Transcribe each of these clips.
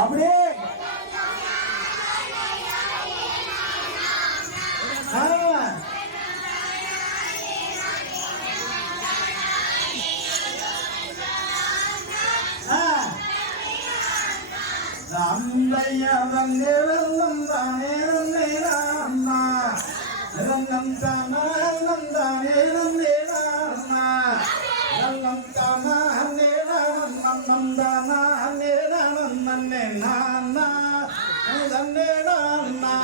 அப்படியே அந்தையவங்கிருந்தும் தானே அண்ணா ரங்கம் தானா தானே அண்ணா ரங்கம் தானா நன்னம் தானா நன்னே நானா தன்னே நானா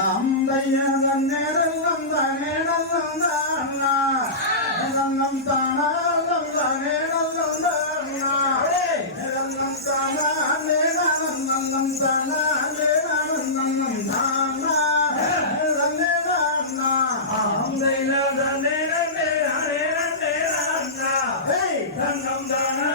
அம்மையம் நேரம் தானே நன்னம் தானா தானே நன்னம் தானா நன்னம் தானா நன்னம் தானா அம்மையில தானே தங்கம் தானா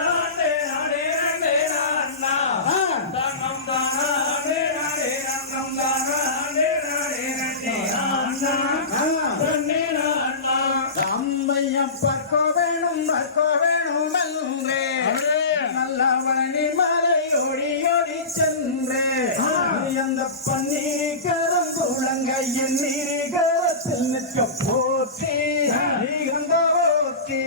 பக்கோ வேணும் என்றே நல்லவனி மலை ஒளி ஒளி சென்றே அந்த பன்னீர் கரம் குழங்கையின் நீர் கரத்தில் நிற்க போற்றி ஓட்டி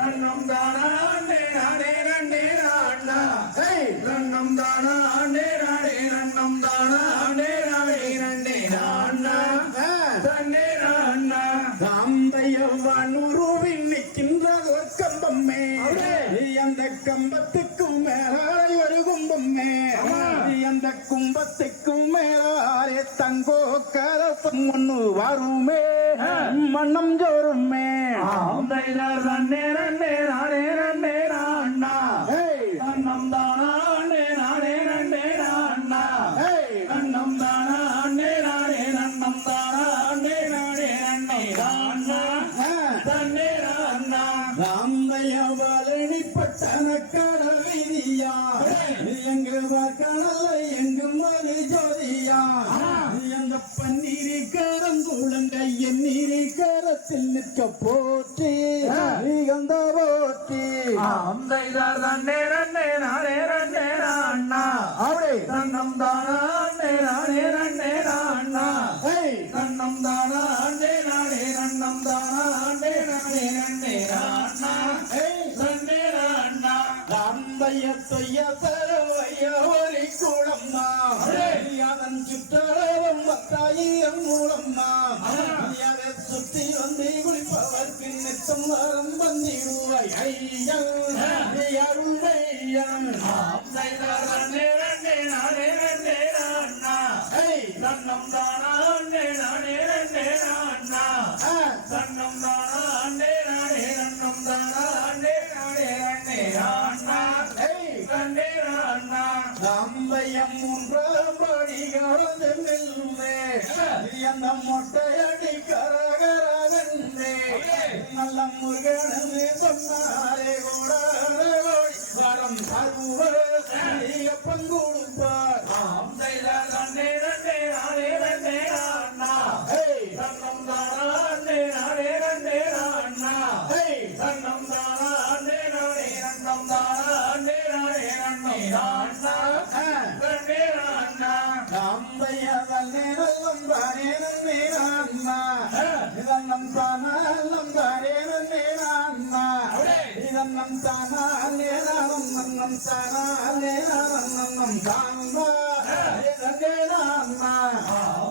அண்ணம் தானா ரன்னம் தானா நன்னம் தானா வானுருவில் நிற்கின்ற கம்பம்மே அந்த கம்பத்துக்கும் மேலாய் ஒரு கும்பம்மே அந்த கும்பத்துக்கும் மேலாரே தங்கோ கரப்பம் ஒண்ணு வருமே மன்னம் ஜோருமே அண்ணம் தானா அண்ணம் தானா நன்னம் தானா ராம்பயவாளி பட்டண கடல் விதியா எங்கு கடலை எங்கும் மணி ஜோதியா அந்த பன்னீரி கரம் குழந்தையின் நீரி கரத்தில் நிற்க போற்றி அந்த போற்றி தன்னம் தானா தன்னம் தானா நன்னம் தானா ஒலி கூடம்மா அதன் சுற்றளவும் 10,000 மூலம்மா அதை சுற்றி வந்து குளிப்பவர்க்கு நித்தம் வரம் வந்திடுவாய் ஐயன் அருள்மையன் தன்னம் தானா தன்னம் தானா நன்னம் தானா அம்பையம் மூன்றாம் படி கலந்து நில்லுமே அந்த மொட்டையடி கரகரகன்றே நல்ல முருகனே சொன்னாரே கூட வரம் தருவ பங்கொடுப்பார் தன்னம் தானா தன்னம் தானா தானா